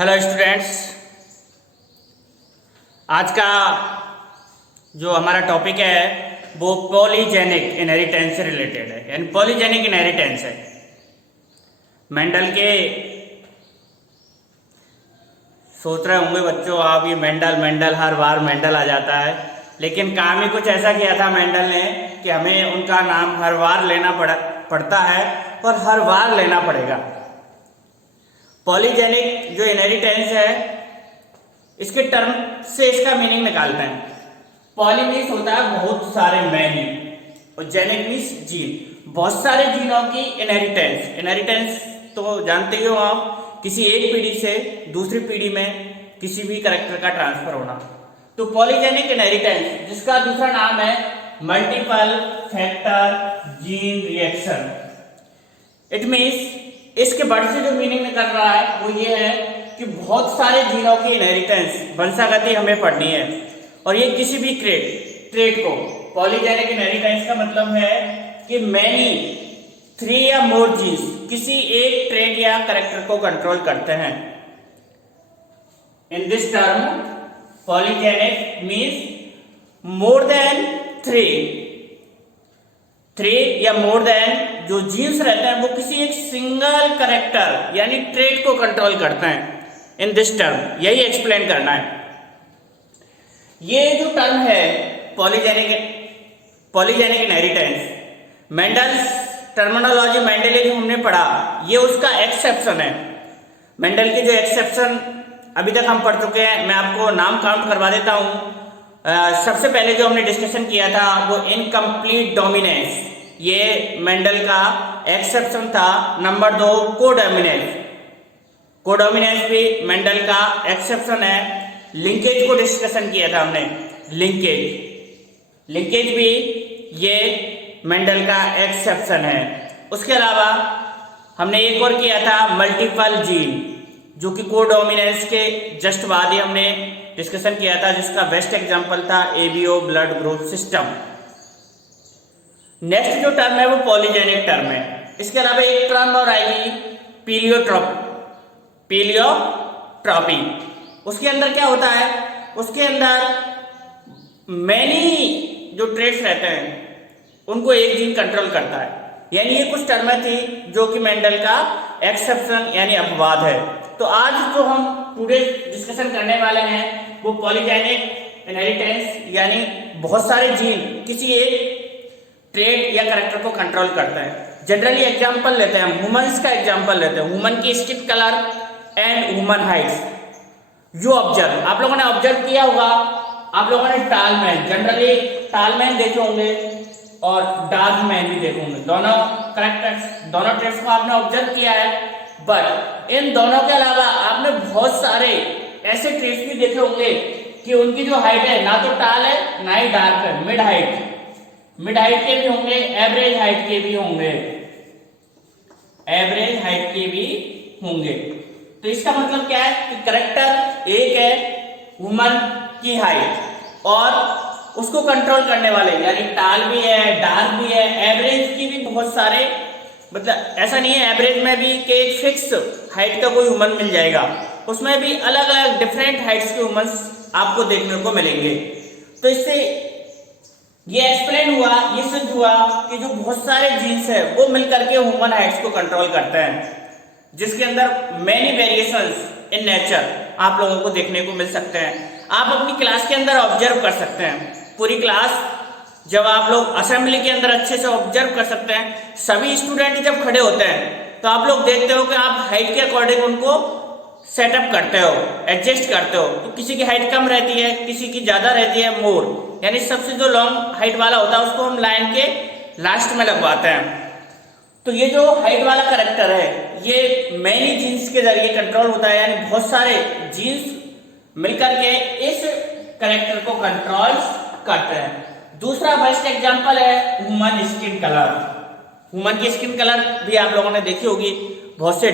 Hello students, आज का जो हमारा टॉपिक है वो पॉलीजेनिक इनहेरिटेंस से रिलेटेड है। यानी पॉलीजेनिक इनहेरिटेंस है। मेंडल के सोच रहे होंगे बच्चों आप, ये मेंडल मेंडल हर बार मेंडल आ जाता है, लेकिन काम ही कुछ ऐसा किया था मेंडल ने कि हमें उनका नाम हर बार लेना पड़ता है और हर बार लेना पड़ेगा। पॉलीजेनिक जो इनहेरिटेंस है, इसके टर्म से इसका मीनिंग निकालते हैं। पॉली मीन्स होता है बहुत सारे, मैनी, और जेनिक मीन्स जीन, बहुत सारे जीनों की इनहेरिटेंस। इनहेरिटेंस तो जानते ही हो आप, किसी एक पीढ़ी से दूसरी पीढ़ी में किसी भी कैरेक्टर का ट्रांसफर होना। तो पॉलीजेनिक इनहेरिटेंस, जिसका दूसरा नाम है multiple factor gene reaction. It means इसके वर्ड से जो मीनिंग निकल रहा है वो ये है कि बहुत सारे जीनों की इनहेरिटेंस, वंशागति हमें पढ़नी है, और ये किसी भी ट्रेट को। पॉलीजेनिक इनहेरिटेंस का मतलब है कि मैनी 3 या मोर जीन्स किसी एक ट्रेट या कैरेक्टर को कंट्रोल करते हैं। In this term polygenic means more than 3 या मोर देन जो जीन्स रहते हैं वो किसी एक सिंगल कैरेक्टर यानी ट्रेट को कंट्रोल करते हैं। इन दिस टर्म यही एक्सप्लेन करना है। ये जो टर्म है polygenic inheritance, Mendel's terminology Mendelism हमने पढ़ा, ये उसका एक्सेप्शन है। मेंडल के जो एक्सेप्शन अभी तक हम पढ़ चुके हैं, मैं आपको नाम काउंट करवा देता हूं। सबसे पहले जो हमने डिस्कशन किया था वो इनकम्प्लीट डोमिनेंस, ये मेंडल का एक्सेप्शन था। नंबर 2 कोडोमिनेंस, कोडोमिनेंस भी मेंडल का एक्सेप्शन है। लिंकेज को डिस्कशन किया था हमने, लिंकेज भी ये मेंडल का एक्सेप्शन है। उसके अलावा हमने एक और किया था मल्टीपल जीन, जो कि कोडोमिनेंस के जस्ट बाद ही हमने डिस्कशन किया था, जिसका बेस्ट एग्जांपल था ABO blood group system. Next जो टर्म है वो पॉलीजेनिक टर्म है। इसके अलावा एक टर्म और आएगी पीलियोट्रॉपी। उसके अंदर क्या होता है, उसके अंदर मैनी जो ट्रेट्स रहते हैं उनको एक जीन कंट्रोल करता है। यानी ये कुछ टर्में थी जो कि मेंडल का एक्सेप्शन यानी अपवाद है। तो आज जो हम टुडे डिस्कशन करने वाले हैं वो पॉलीजेनिक इनहेरिटेंस, यानी बहुत सारे जीन किसी एक ट्रेट या कैरेक्टर को कंट्रोल करते हैं। जनरली एग्जांपल लेते हैं, ह्यूमंस का एग्जांपल लेते हैं, ह्यूमन की skin colour and human Heights. जो ऑब्जर्व आप लोगों ने ऑब्जर्व किया होगा, आप लोगों ने टाल मैन, जनरली टाल मैन देखे होंगे और डार्क मैन भी देखे होंगे। दोनों कैरेक्टर्स, दोनों ट्रेट्स को आपने ऑब्जर्व किया है, बट इन दोनों के अलावा आपने बहुत सारे ऐसे ट्रेट्स भी देखे होंगे कि उनकी जो हाइट है ना तो टाल है ना ही डार्क है, मिड हाइट के भी होंगे, एवरेज हाइट के भी होंगे। तो इसका मतलब क्या है कि कैरेक्टर एक है ह्यूमन की हाइट, और उसको कंट्रोल करने वाले यानी टाल भी है, डार्क भी है, एवरेज की भी बहुत सारे, मतलब ऐसा नहीं है एवरेज में भी कि एक फिक्स हाइट का कोई ह्यूमन मिल जाएगा, उसमें भी अलग अलग डिफरेंट हाइट्स के ह्यूमंस आपको देखने को मिलेंगे। तो इससे ये एक्सप्लेन हुआ, ये सिद्ध हुआ कि जो बहुत सारे जीन्स है वो मिलकर के ह्यूमन हाइट्स को कंट्रोल करते हैं, जिसके अंदर मेनी वेरिएशंस इन नेचर आप लोगों को देखने को मिल सकते हैं। आप अपनी क्लास के अंदर ऑब्जर्व कर सकते हैं, पूरी क्लास जब आप लोग असेंबली के अंदर अच्छे से ऑब्जर्व कर सकते हैं। सभी स्टूडेंट जब खड़े होते हैं तो आप लोग देखते हो कि आप हाइट के अकॉर्डिंग उनको सेटअप करते हो, एडजस्ट करते हो। तो किसी की हाइट कम रहती है, किसी की ज्यादा रहती है, मोर, यानी सबसे जो लॉन्ग हाइट वाला होता है उसको हम लाइन के लास्ट में लगवाते हैं। तो ये जो हाइट वाला कैरेक्टर है ये मैनी जीन्स के जरिए कंट्रोल होता है, यानी बहुत सारे जीन्स मिलकर के इस कैरेक्टर को कंट्रोल करते हैं। दूसरा बेस्ट एग्जांपल है ह्यूमन स्किन कलर। ह्यूमन की स्किन कलर भी आप लोगों ने देखी होगी, बहुत से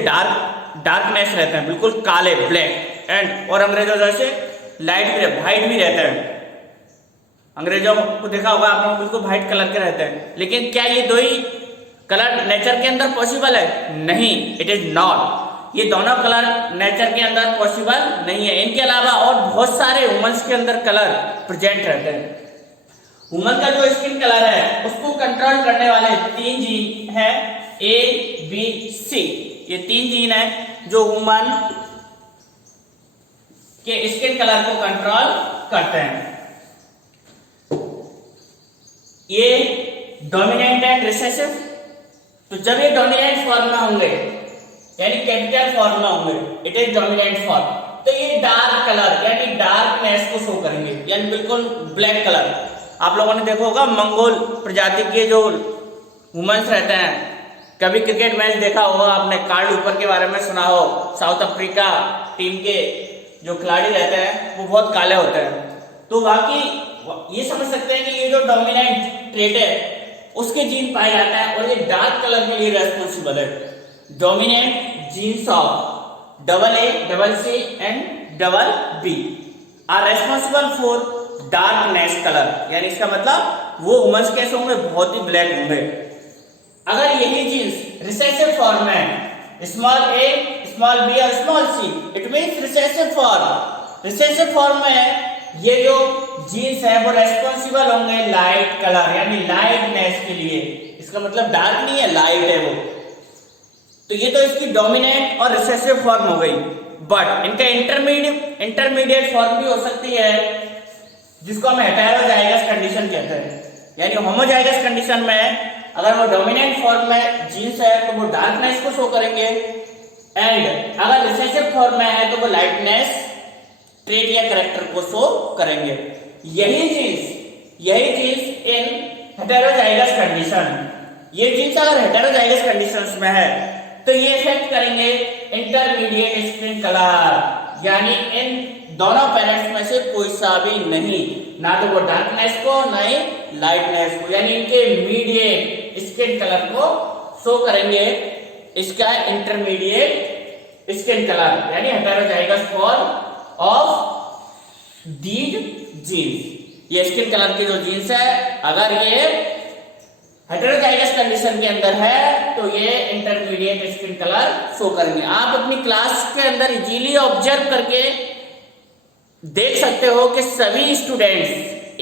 डार्कनेस रहते हैं, बिल्कुल काले, ब्लैक, एंड और अंग्रेजों जैसे लाइट भी, व्हाइट भी रहते हैं। अंग्रेजों को देखा होगा आप लोग, बिल्कुल व्हाइट कलर के रहते हैं। लेकिन क्या ये दो ही कलर नेचर के अंदर पॉसिबल है? नहीं, इट इज नॉट। ये दोनों कलर नेचर के अंदर पॉसिबल नहीं है। इनके अलावा और बहुत सारे वुमेन्स के अंदर कलर प्रेजेंट रहते हैं। वुमन का जो स्किन कलर है उसको कंट्रोल करने वाले 3 जीन है, A, B, C। ये 3 जीन है जो वुमन के स्किन कलर को कंट्रोल करते हैं। ये डोमिनेंट एंड रिसेसिव। तो जब ये डोमिनेंट फॉर्म में होंगे यानी कैपिटल फॉर्म में होंगे, इट इज डोमिनेंट फॉर्म, तो ये डार्क कलर यानी डार्कनेस को शो करेंगे, यानी बिल्कुल ब्लैक कलर। आप लोगों ने देखा होगा मंगोल प्रजाति के जो वुमेन्स रहते हैं, कभी क्रिकेट मैच देखा होगा आपने, कार्ड ऊपर के बारे में सुना हो, साउथ अफ्रीका टीम के जो खिलाड़ी रहते हैं वो बहुत काले होते हैं। तो बाकी ये समझ सकते हैं कि ये जो डोमिनेंट ट्रेट है उसके जीन पाए जाता है और ये डार्क कलर के लिए रेस्पॉन्सिबल है। Dominant genes of AA, C and B are responsible for darkness colour, यानी इसका मतलब वो वुमेन्स कैसे होंगे, बहुत ही ब्लैक होंगे। अगर यही जीन्स रिसेसिव फॉर्म में स्मॉल a, स्मॉल b और small c, it means recessive form. Recessive form में ये जो जीन्स है वो रेस्पॉन्सिबल होंगे लाइट कलर यानी लाइटनेस के लिए। इसका मतलब डार्क नहीं है, लाइट है वो। तो ये तो इसकी डोमिनेंट और रिसेसिव फॉर्म हो गई। बट इनका इंटरमीडिएट फॉर्म भी हो सकती है जिसको हम हेटेरोजाइगस कंडीशन कहते हैं। यानी होमोजाइगस कंडीशन में अगर वो डोमिनेंट फॉर्म में जीन्स है तो वो डार्कनेस को शो करेंगे, एंड अगर रिसेसिव फॉर्म में है तो वो लाइटनेस ट्रेट या कैरेक्टर को शो करेंगे। यही चीज इन हेटेरोजाइगस कंडीशन, ये जीन्स अगर हेटेरोजाइगस कंडीशंस में है तो ये इफेक्ट करेंगे इंटरमीडिएट स्किन कलर, यानी इन दोनों पेरेंट्स में से कोई सा भी नहीं, ना तो वो डार्कनेस को ना ही लाइटनेस को, यानी इनके मीडिएट स्किन कलर को शो करेंगे इसका इंटरमीडिएट स्किन कलर, यानी heterozygous form of these genes. ये स्किन कलर के जो जीन्स है अगर ये हेटेरोजाइगस कंडीशन के अंदर है तो ये इंटरमीडिएट स्किन कलर शो करेंगे। आप अपनी क्लास के अंदर इजीली ऑब्जर्व करके देख सकते हो कि सभी स्टूडेंट्स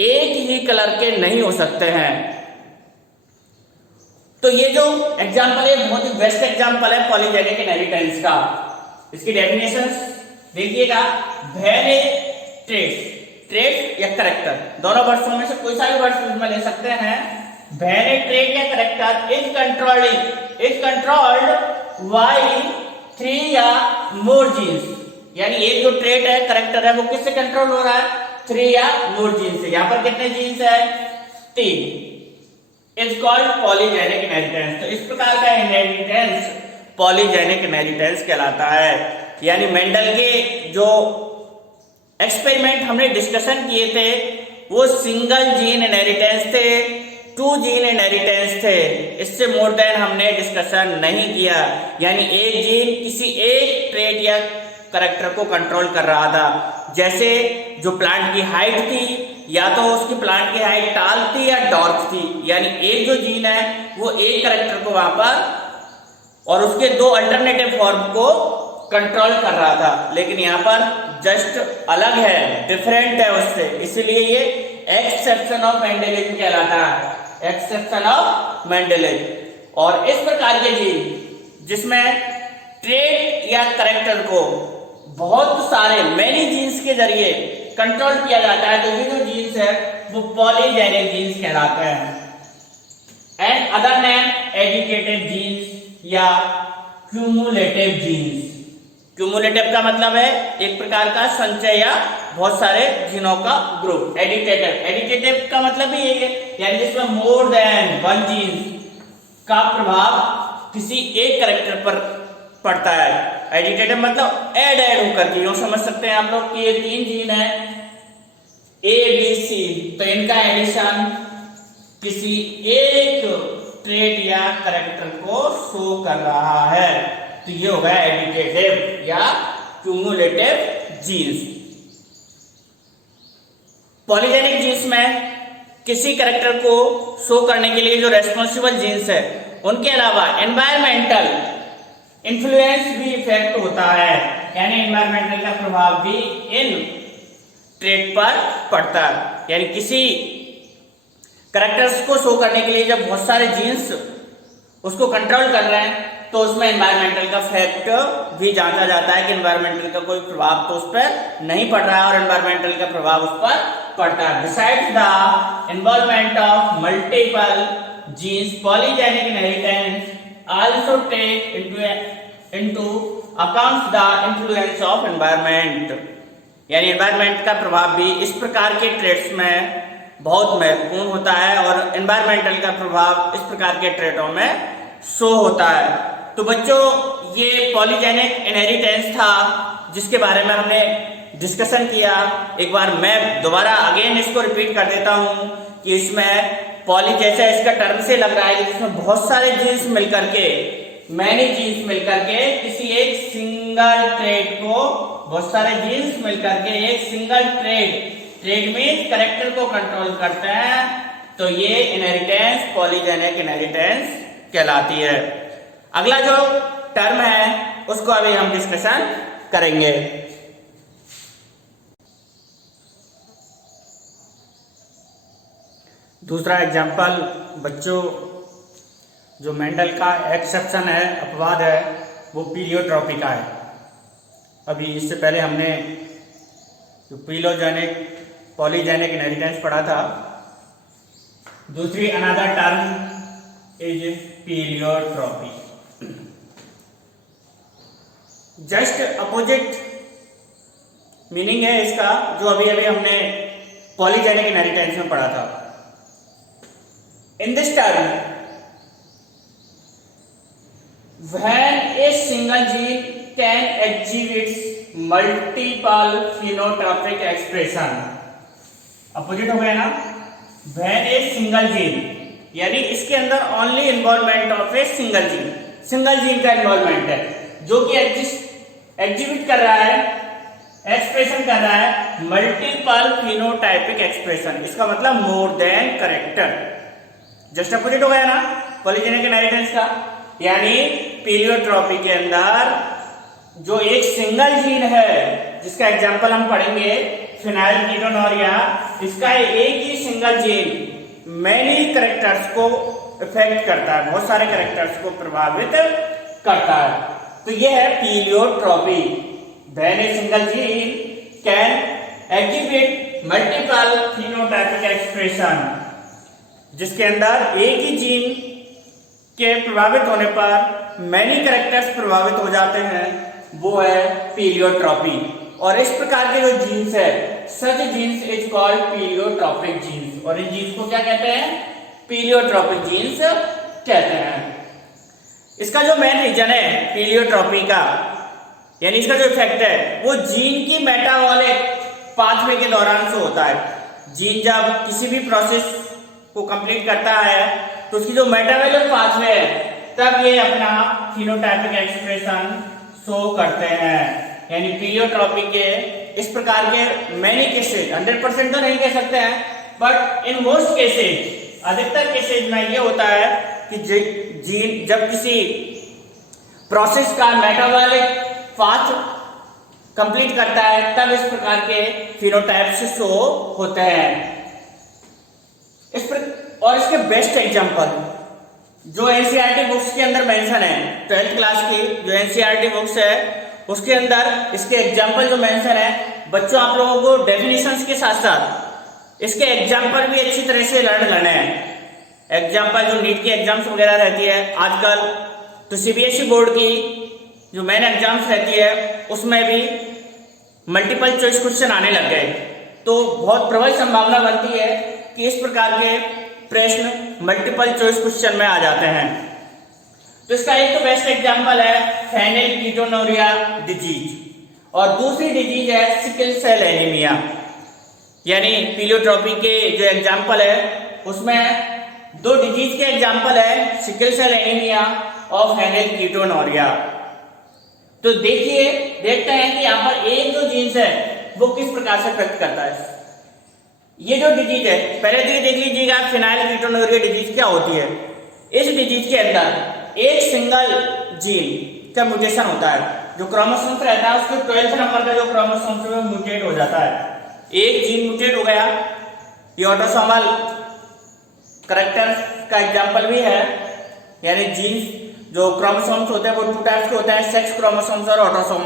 एक ही कलर के नहीं हो सकते हैं। तो ये जो एग्जांपल है बहुत ही बेस्ट एग्जांपल है पॉलीजेनिक इनहेरिटेंस का। इसकी डेफिनेशंस देखिएगा, वेरी ट्रेट या कैरेक्टर, दोनों वर्ड्सों में से कोई सा भी वर्ड्स इसमें ले सकते हैं। वेरी ट्रेट या कैरेक्टर इज कंट्रोल्ड बाय 3 या मोर जीन्स, यानी एक जो ट्रेट है कैरेक्टर है वो किससे कंट्रोल हो रहा है, 3 या मोर जीन्स से। यहां पर कितने जीन्स है, 3। Is called polygenic inheritance. तो इस प्रकार का इनहेरिटेंस पॉलीजेनिक इनहेरिटेंस कहलाता है। यानी मेंडल के जो एक्सपेरिमेंट हमने डिस्कशन किए थे वो सिंगल जीन इनहेरिटेंस थे, 2 जीन इनहेरिटेंस थे, इससे मोर देन हमने डिस्कशन नहीं किया। यानी एक जीन किसी एक ट्रेट या कैरेक्टर को कंट्रोल कर रहा था। जैसे जो प्लांट की हाइट थी, या तो उसकी प्लांट की हाइट टाल थी या डॉर्क थी, यानी एक जो जीन है वो एक कैरेक्टर को वहां पर और उसके 2 अल्टरनेटिव फॉर्म को कंट्रोल कर रहा था। लेकिन यहाँ पर जस्ट अलग है, डिफरेंट है उससे, इसलिए ये एक्सेप्शन ऑफ मेंडेलिज्म कहलाता है, एक्सेप्शन ऑफ मेंडेलिज्म। और इस प्रकार के जीन जिसमें ट्रेट या कैरेक्टर को बहुत सारे मेनी जीन्स के जरिए कंट्रोल किया जाता है, तो ये जो जीन्स है वो पॉलीजेनिक जीन्स कहलाते हैं। एंड अदर नेम एडिकेटेड जीन्स या क्यूमुलेटिव जीन्स। क्यूमुलेटिव का मतलब है एक प्रकार का संचय या बहुत सारे जीनों का ग्रुप। एडिटेटिव का मतलब भी यही है, यानी जिसमें मोर देन 1 जीन का प्रभाव किसी एक कैरेक्टर पर पड़ता है। एडिटेटिव मतलब ऐड होकर के, यूं समझ सकते हैं आप लोग कि ये 3 जीन है A, B, C, तो इनका एडिशन किसी एक ट्रेट या कैरेक्टर को शो कर रहा है, तो ये होगा एडिटेटिव या क्यूमुलेटिव जीन्स। पॉलीजेनिक जीन्स में किसी कैरेक्टर को शो करने के लिए जो रेस्पॉन्सिबल जीन्स है उनके अलावा एनवायरमेंटल इन्फ्लुएंस भी इफेक्ट होता है, यानी एनवायरमेंटल का प्रभाव भी इन ट्रेट पर पड़ता है। यानी किसी कैरेक्टर्स को शो करने के लिए जब बहुत सारे जीन्स उसको कंट्रोल कर रहे हैं तो उसमें एनवायरमेंटल का फैक्ट भी जांचा जाता है कि एनवायरमेंटल का कोई प्रभाव तो उस पर नहीं पड़ रहा है और एनवायरमेंटल का प्रभाव उस पर पड़ता है। Besides the involvement of multiple genes, polygenic inheritance also take into account the influence of environment. यानी एनवायरमेंट का प्रभाव भी इस प्रकार के ट्रेट्स में बहुत महत्वपूर्ण होता है और एनवायरमेंटल का प्रभाव इस प्रकार के ट्रेटों में शो होता है। तो बच्चों, ये पॉलीजेनिक इनहेरिटेंस था जिसके बारे में हमने डिस्कशन किया। एक बार मैं दोबारा अगेन इसको रिपीट कर देता हूं कि इसमें पॉली जैसा इसका टर्म से लग रहा है कि जिसमें बहुत सारे जीन्स मिलकर के, मैनी जीन्स मिलकर के किसी एक सिंगल ट्रेट को, बहुत सारे जीन्स मिलकर के एक सिंगल ट्रेट में कैरेक्टर को कंट्रोल करते हैं, तो ये इनहेरिटेंस पॉलीजेनिक इनहेरिटेंस कहलाती है। अगला जो टर्म है उसको अभी हम डिस्कशन करेंगे। दूसरा एग्जाम्पल बच्चों, जो मेंडल का एक्सेप्शन है, अपवाद है, वो पीलियोट्रॉपी का है। अभी इससे पहले हमने जो पीलोजेनिक पॉलीजेनिक इनहेरिटेंस पढ़ा था। दूसरी another term is pleiotropy. Just opposite meaning है इसका, जो अभी अभी हमने पॉलीजेनिक इनहेरिटेंस में पढ़ा था। In this term, when a single gene can exhibit multiple phenotypic expression, opposite हो गया ना, when a single gene, यानी इसके अंदर only involvement of A single gene, single gene का इन्वॉल्वमेंट है जो कि एग्जिबिट कर रहा है, एक्सप्रेशन कर रहा है मल्टीपल फिनोटाइपिक एक्सप्रेशन। इसका मतलब more than character. Just opposite हो गया ना पॉलीजेनिक इनहेरिटेंस का। यानी पीलियोट्रॉपी के अंदर जो एक सिंगल जीन है, जिसका एग्जांपल हम पढ़ेंगे फिनाइलकीटोनुरिया, इसका एक ही सिंगल जीन मैनी कैरेक्टर्स को इफेक्ट करता है, बहुत सारे कैरेक्टर्स को प्रभावित करता है। तो ये है pleiotropy. When a single gene can activate multiple phenotypic expression, जिसके अंदर एक ही जीन के प्रभावित होने पर मैनी कैरेक्टर्स प्रभावित हो जाते हैं, वो है पीलियोट्रॉपी। और इस प्रकार के जो जीन्स है, सच जीन्स इज कॉल्ड पीलियोट्रॉपिक जीन्स। और इन जीन्स को क्या कहते हैं? पीलियोट्रॉपिक जीन्स कहते हैं। इसका जो मेन रीजन है पीलियोट्रॉपी का, यानी इसका जो इफेक्ट है, वो जीन की मेटाबॉलिक पाथवे के दौरान से होता है। जीन जब किसी भी प्रोसेस को कंप्लीट करता है तो उसकी जो मेटाबॉलिक पाथवे है, तब ये अपना फिनोटाइपिक एक्सप्रेशन शो करते हैं। यानी पीलियोट्रॉपी के इस प्रकार के मैनी केसेज, 100% तो नहीं कह सकते हैं, बट इन मोस्ट केसेज, अधिकतर केसेज में ये होता है कि जीन जब किसी प्रोसेस का मेटाबॉलिक पाथ कंप्लीट करता है, तब इस प्रकार के फिनोटाइप्स शो होते हैं। और इसके बेस्ट एग्जांपल जो एनसीईआरटी बुक्स के अंदर मेंशन है, 12th क्लास की जो एनसीईआरटी बुक्स है उसके अंदर इसके एग्जांपल जो मेंशन है, बच्चों आप लोगों को डेफिनेशंस के साथ साथ इसके एग्जांपल भी अच्छी तरह से लर्न करने हैं। एग्जांपल जो नीट की एग्जाम्स वगैरह रहती है आजकल, तो सीबीएसई बोर्ड की जो मेन एग्जाम्स रहती है उसमें भी मल्टीपल चॉइस क्वेश्चन आने लग गए, तो बहुत प्रबल संभावना बनती है कि इस प्रकार के प्रश्न मल्टीपल चॉइस क्वेश्चन में आ जाते हैं। तो इसका एक तो बेस्ट एग्जांपल है फेनिलकीटोनुरिया डिजीज, और दूसरी डिजीज है सिकल सेल एनीमिया। यानी पीलियोट्रॉपी के जो एग्जांपल है उसमें दो डिजीज के एग्जांपल है, सिकल सेल एनीमिया और फेनिलकीटोनुरिया। तो देखते हैं कि यहाँ पर एक जो जीन्स है वो किस प्रकार से इफेक्ट करता है। ये जो डिजीज है, पहले तो ये देख लीजिएगा फेनिलकीटोनुरिया डिजीज क्या होती है। इस डिजीज के अंदर एक सिंगल जीन, का म्यूटेशन होता है। जो क्रोमोसोम रहता है उसके 12th नंबर का जो क्रोमोसोम है वो म्यूटेट हो जाता है। एक जीन म्यूटेट हो गया, ये ऑटोसोमल करैक्टर का एग्जांपल भी है। यानी जीन जो क्रोमोसोम्स होते हैं वो 2 टाइप्स के होते हैं, सेक्स क्रोमोसोम्स और ऑटोसोम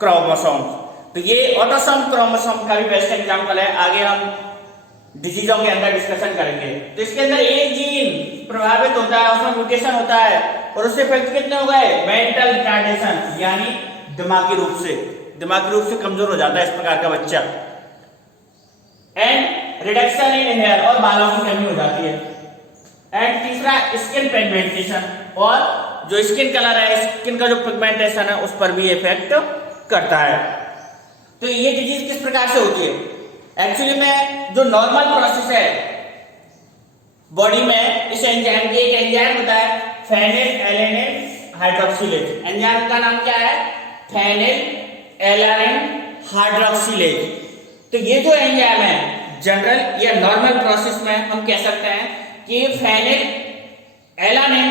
क्रोमोसोम्स। तो ये ऑटोसोम क्रोमोसोम का भी बेस्ट एग्जांपल है। आगे हम डिजीजों के अंदर डिस्कशन करेंगे। तो इसके अंदर एक जीन प्रभावित होता है, उसमें म्यूटेशन होता है और उससे इफेक्ट कितने हो गए, मेंटल रिटार्डेशन, यानी दिमागी रूप से कमजोर हो जाता है इस प्रकार का बच्चा। एंड रिडक्शन इन हेयर, और बालों की कमी हो जाती है। एंड तीसरा स्किन पिगमेंटेशन, और जो स्किन कलर है, स्किन का जो पिगमेंटेशन है उस पर भी इफेक्ट करता है। तो ये डिजीज किस प्रकार से होती है? एक्चुअली में जो नॉर्मल प्रोसेस है बॉडी में, इस एंजाइम की एक एंजाइम होता है फेनिलएलैनिन हाइड्रोक्सिलेज। एंजाइम का नाम क्या है? फेनिलएलैनिन हाइड्रोक्सिलेज। तो ये जो एंजाइम है जनरल या नॉर्मल प्रोसेस में हम कह सकते हैं कि फेनिलएलैनिन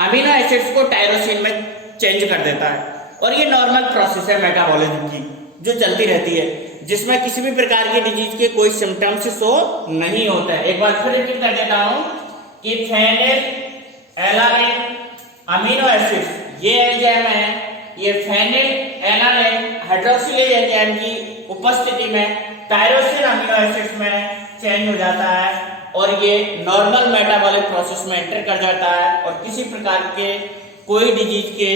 अमीनो एसिड्स को टायरोसिन में चेंज कर देता है। और ये नॉर्मल प्रोसेस है मेटाबॉलिज्म की जो चलती रहती है, जिसमें किसी भी प्रकार की डिजीज के कोई सिम्टम्स शो नहीं होता है। एक बार फिर रिपीट कर देता हूं कि फेनिलएलैनिन अमीनो एसिड्स ये एंजाइम है, ये फेनिलएलैनिन हाइड्रोक्सिलेज एंजाइम की उपस्थिति में टायरोसिन अमीनो एसिड्स में चेंज हो जाता है और ये नॉर्मल मेटाबॉलिक प्रोसेस में एंटर कर जाता है और किसी प्रकार के कोई डिजीज के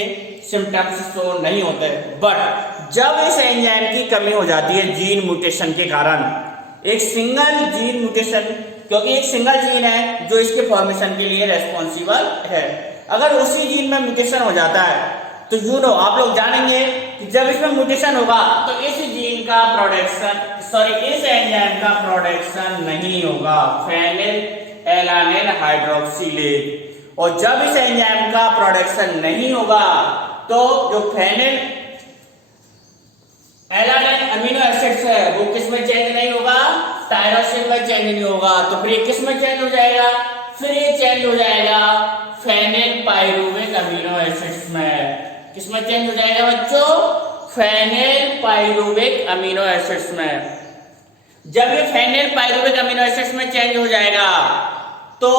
सिम्टम्स शो नहीं होते। बट जब इस एंजाइम की कमी हो जाती है जीन म्यूटेशन के कारण, एक सिंगल जीन म्यूटेशन, क्योंकि एक सिंगल जीन है जो इसके फॉर्मेशन के लिए रेस्पॉन्सिबल है, अगर उसी जीन में म्यूटेशन हो जाता है तो आप लोग जानेंगे कि जब इसमें म्यूटेशन होगा तो इस जीन का प्रोडक्शन, इस एंजाइम का प्रोडक्शन नहीं होगा, फेनिलएलैनिन हाइड्रोक्सिलेज। और जब इस एंजाइम का प्रोडक्शन नहीं होगा तो जो फेनिलएलैनिन अमीनो एसिड्स है वो किस में चेंज नहीं होगा, टायरोसिन में चेंज नहीं होगा। तो फिर ये किस में चेंज हो जाएगा, फिर ये चेंज हो जाएगा फेनिलपाइरुविक अमीनो एसिड्स में। किस में चेंज हो जाएगा बच्चों, फेनिलपाइरुविक अमीनो एसिड्स में। जब ये फेनिलपाइरुविक अमीनो एसिड्स में चेंज हो जाएगा तो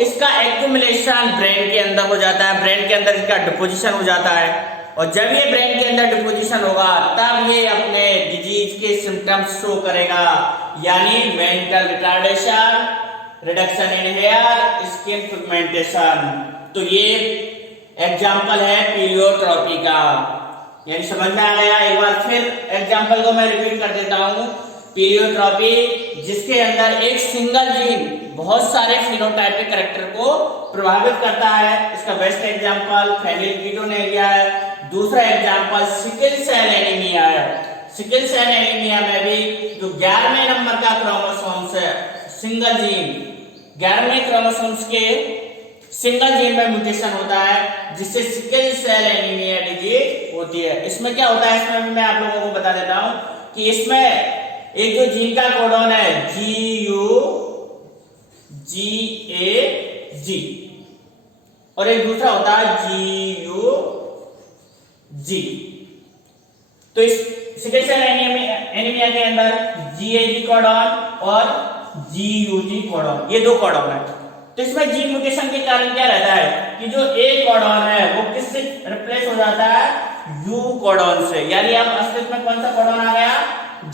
इसका एक्युमुलेशन ब्रेन के अंदर हो जाता है, ब्रेन के अंदर इसका डिपोजिशन हो जाता है। और जब ये ब्रेन के अंदर डिपोजिशन होगा तब ये अपने डिजीज के सिम्टम्स शो करेगा, यानी mental retardation, reduction in hair, skin pigmentation. तो ये एग्जाम्पल है पीलियोट्रॉपी का, यानी समझ में आ गया। एक बार फिर एग्जाम्पल को मैं रिपीट कर देता हूं। पीलियोट्रॉपी जिसके अंदर एक सिंगल जीन बहुत सारे फिनोटाइपिक कैरेक्टर को प्रभावित करता है, इसका बेस्ट एग्जांपल फेनिलकीटोनुरिया है। दूसरा एग्जांपल सिकल सेल एनीमिया है। सिकल सेल एनीमिया में भी जो 11वें नंबर का क्रोमोसोम्स है, सिंगल जीन, 11वें क्रोमोसोम्स के सिंगल जीन में म्यूटेशन होता है जिससे सिकल सेल एनीमिया डिजीज होती है। इसमें क्या होता है, इसमें मैं आप लोगों को बता देता हूं कि इसमें एक जो जीन का कोडॉन है GUGAG और एक दूसरा होता है GUG। तो इस सिकल सेल एनीमिया के अंदर GAG कोडॉन और GUG कोडॉन, ये दो कोडॉन है। तो इसमें जीन म्यूटेशन के कारण क्या रहता है कि जो A कोडॉन है वो किससे रिप्लेस हो जाता है, U कोडॉन से। यानी अब अस्तित्व में कौन सा कोडॉन आ गया,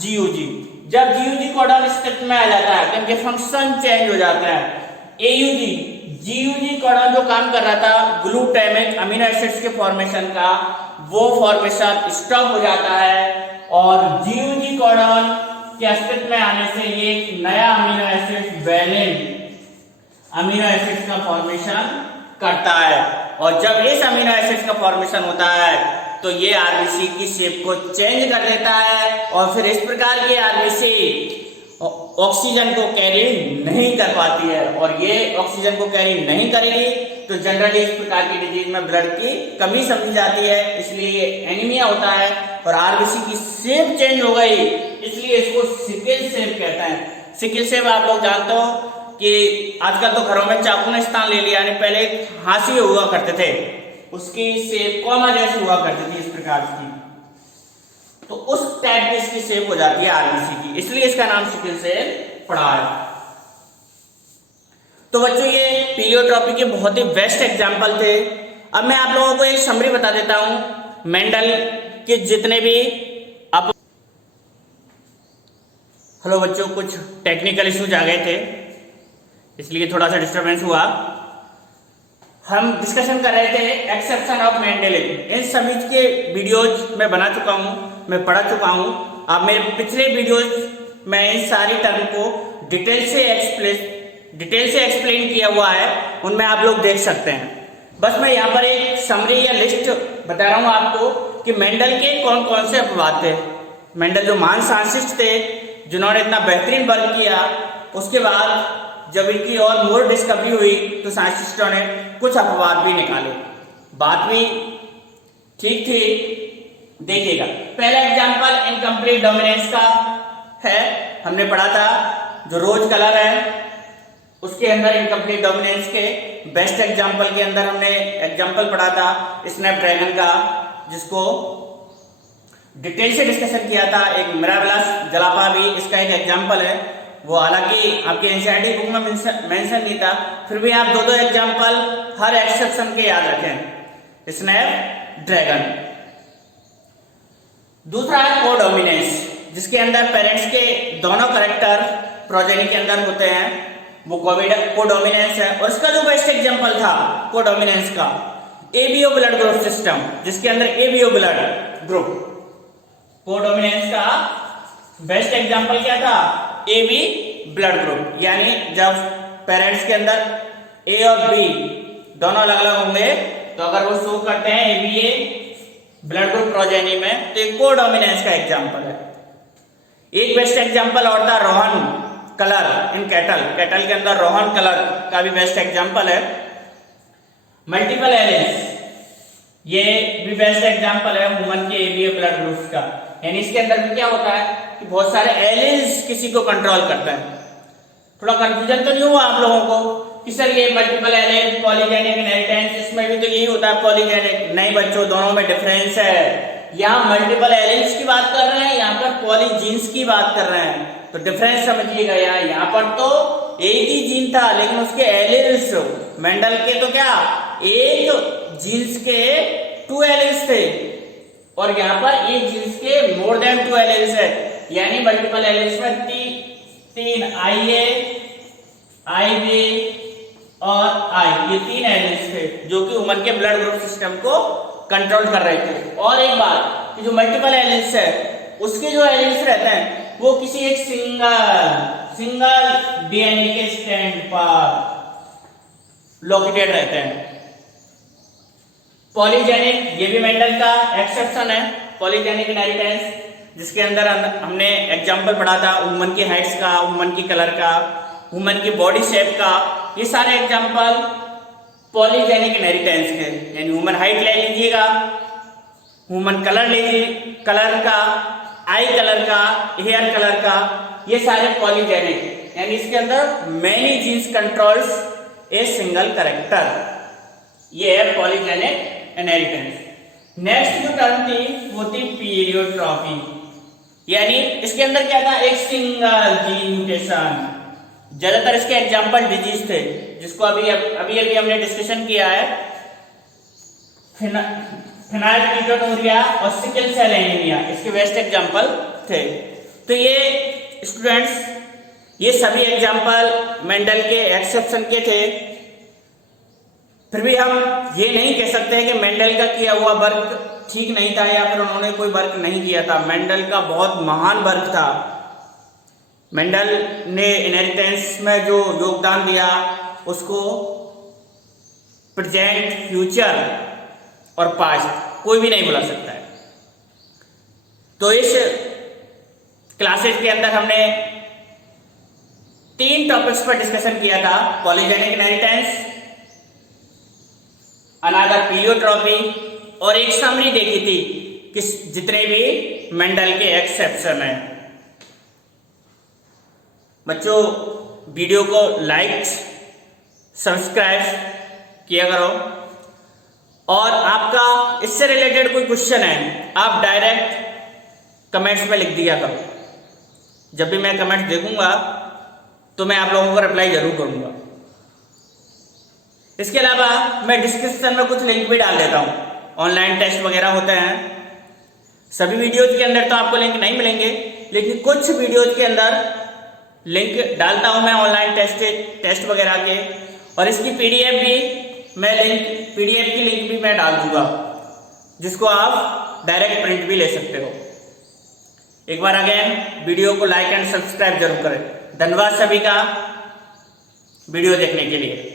GUG। जब GUG कोडॉन अस्तित्व में आ जाता है तो इनके फंक्शन चेंज हो जाता है। AUG, GUG कोडॉन जो काम कर रहा था ग्लूटामिक अमीनो एसिड्स के फॉर्मेशन का, वो फॉर्मेशन स्टॉप हो जाता है और GUG कोडॉन के अस्तित्व में आने से ये एक नया amino acid valine amino acids का फॉर्मेशन करता है। और जब इस अमीनो एसिड्स का फॉर्मेशन होता है तो ये आरबीसी की शेप को चेंज कर देता है और फिर इस प्रकार की आरबीसी ऑक्सीजन को कैरी नहीं कर पाती है। और ये ऑक्सीजन को कैरी नहीं करेगी तो जनरली इस प्रकार की डिजीज में ब्लड की कमी समझी जाती है, इसलिए एनीमिया होता है। और आरबीसी की शेप चेंज हो गई इसलिए इसको सिकल सेल कहते हैं। सिकल सेल आप लोग जानते हो कि आजकल तो घरों में चाकू ने स्थान ले लिया, यानी पहले हाशिए हुआ करते थे, उसकी शेप कॉमा जैसी हुआ करती थी, इस प्रकार की, तो उस टाइप की इसकी शेप हो जाती है आरबीसी की, इसलिए इसका नाम सिकल सेल पड़ा है। तो बच्चों ये पीलियोट्रॉपी के बहुत ही बेस्ट एग्जाम्पल थे। अब मैं आप लोगों को एक समरी बता देता हूं मेंडल के जितने भी आप। हेलो बच्चों, कुछ टेक्निकल इश्यूज आ गए थे इसलिए थोड़ा सा डिस्टरबेंस हुआ। हम डिस्कशन कर रहे थे एक्सेप्शन ऑफ मेंडेलिन। इन सभी के वीडियोज मैं बना चुका हूं, मैं पढ़ा चुका हूं। आप मेरे पिछले वीडियोज में इन सारी टर्म को डिटेल से एक्सप्लेन किया हुआ है, उनमें आप लोग देख सकते हैं। बस मैं यहाँ पर एक समरी या लिस्ट बता रहा हूँ आपको कि मेंडल के कौन कौन से अपवाद थे। मेंडल जो महान साइंटिस्ट थे जिन्होंने इतना बेहतरीन वर्क किया, उसके बाद जब इनकी और मोर डिस्कवरी हुई तो साइंटिस्टों ने कुछ अपवाद भी निकाले। बात भी ठीक थी, देखिएगा। पहला एग्जांपल इनकम्प्लीट डोमिनेंस का है, हमने पढ़ा था। जो रोज कलर है उसके अंदर इनकम्प्लीट डोमिनेंस के बेस्ट एग्जांपल के अंदर हमने एग्जांपल पढ़ा था स्नैपड्रैगन का, जिसको डिटेल से डिस्कशन किया था। एक मिराबेलास जलापा भी इसका एक एग्जांपल है, वो हालांकि आपके एनसीईआरटी बुक में मेंशन नहीं था, फिर भी आप दो एग्जांपल हर एक्सेप्शन के याद रखें। स्नैपड्रैगन। दूसरा है कोडोमिनेंस, जिसके अंदर पेरेंट्स के दोनों कैरेक्टर प्रोजेनी के अंदर होते हैं, वो कोडोमिनेंस है। और इसका जो बेस्ट एग्जांपल था कोडोमिनेंस का, एबीओ ब्लड ग्रुप सिस्टम, जिसके अंदर एबीओ ब्लड ग्रुप। कोडोमिनेंस का बेस्ट एग्जांपल क्या था? एबी ब्लड ग्रुप, यानी जब पेरेंट्स के अंदर ए और बी दोनों अलग अलग होंगे तो अगर वो शो करते हैं एबीए ब्लड ग्रुप प्रोजेनी में, तो एक कोडोमिनेंस का एग्जांपल है। एक बेस्ट एग्जांपल और था Rohan colour in cattle. Cattle के अंदर रोहन कलर का भी बेस्ट एग्जांपल है। मल्टीपल एलिल्स, ये भी बेस्ट एग्जांपल है ह्यूमन के एबीए ब्लड ग्रुप्स का। यानी इसके अंदर भी क्या होता है कि बहुत सारे एलिल्स किसी को कंट्रोल करते हैं। थोड़ा कंफ्यूजन तो नहीं हुआ आप लोगों को कि सर ये मल्टीपल एलिल पॉलीजेनिक इनहेरिटेंस, इसमें भी तो यही होता है पॉलीजेनिक? नहीं बच्चों, दोनों में डिफरेंस है। यहाँ मल्टीपल एलिल्स की बात कर रहे हैं, यहाँ पर पॉलीजीन्स की बात कर रहे हैं, तो डिफरेंस समझिएगा। यहाँ पर तो एक ही जीन था लेकिन उसके एलिल्स, मेंडल के तो क्या एक जीन्स के 2 एलिल्स थे, और यहाँ पर एक जीन्स के मोर देन 2 एलिल्स है। यानी मल्टीपल एलिल्स में तीन आईए, आईबी और आई, ये 3 एलिल्स थे जो कि ह्यूमन के ब्लड ग्रुप सिस्टम को कंट्रोल कर रहे थे। और एक बात कि जो मल्टीपल एलिल्स है उसके जो एलिल्स रहते हैं वो किसी एक सिंगल डीएनए के स्टैंड पर लोकेटेड रहते हैं। पॉलीजेनिक, ये भी मेंडल का एक्सेप्शन है, पॉलीजेनिक इनहेरिटेंस, जिसके अंदर हमने एग्जांपल पढ़ा था ह्यूमन की हाइट्स का, ह्यूमन की कलर का, ह्यूमन की बॉडी शेप का। ये सारे एग्जांपल पॉलीजेनिक इनहेरिटेंस के। यानी ह्यूमन हाइट ले लीजिएगा, ह्यूमन कलर लीजिए, कलर का, आई कलर का, हेयर कलर का, ये सारे पॉलीजेनिक, यानी इसके अंदर many genes controls a single character. ये है पॉलीजेनिक इनहेरिटेंस। नेक्स्ट जो टर्म थी वो थी पीलियोट्रॉपी, यानी इसके अंदर क्या था? एक सिंगल जीन म्यूटेशन। ज्यादातर इसके एग्जांपल डिजीज थे, जिसको अभी हमने डिस्कशन किया है, फिनाइलकीटोनुरिया और सिकल सेल एनीमिया, इसके बेस्ट एग्जांपल थे। तो ये स्टूडेंट्स, ये सभी एग्जांपल मेंडल के एक्सेप्शन के थे। फिर भी हम ये नहीं कह सकते कि मेंडल का किया हुआ वर्क ठीक नहीं था या फिर उन्होंने कोई वर्क नहीं किया था। मेंडल का बहुत महान वर्क था। मेंडल ने इनहेरिटेंस में जो योगदान दिया उसको प्रेजेंट, फ्यूचर और पास्ट कोई भी नहीं बुला सकता है। तो इस क्लासेस के अंदर हमने 3 टॉपिक्स पर डिस्कशन किया था: पॉलीजेनिक इनहेरिटेंस, अनादर पीलियोट्रॉपी, और एक समरी देखी थी कि जितने भी मेंडल के एक्सेप्शन हैं। बच्चों, वीडियो को लाइक, सब्सक्राइब किया करो, और इससे रिलेटेड कोई क्वेश्चन है आप डायरेक्ट कमेंट्स में लिख दिया करो। जब भी मैं कमेंट्स देखूंगा तो मैं आप लोगों को रिप्लाई जरूर करूंगा। इसके अलावा मैं डिस्क्रिप्शन में कुछ लिंक भी डाल देता हूं। ऑनलाइन टेस्ट वगैरह होते हैं, सभी वीडियोज के अंदर तो आपको लिंक नहीं मिलेंगे, लेकिन कुछ वीडियोज के अंदर लिंक डालता हूं मैं ऑनलाइन टेस्ट वगैरह के। और इसकी पीडीएफ भी मैं पीडीएफ की लिंक भी मैं डाल दूंगा, जिसको आप डायरेक्ट प्रिंट भी ले सकते हो। एक बार अगेन वीडियो को लाइक एंड सब्सक्राइब जरूर करें। धन्यवाद सभी का वीडियो देखने के लिए।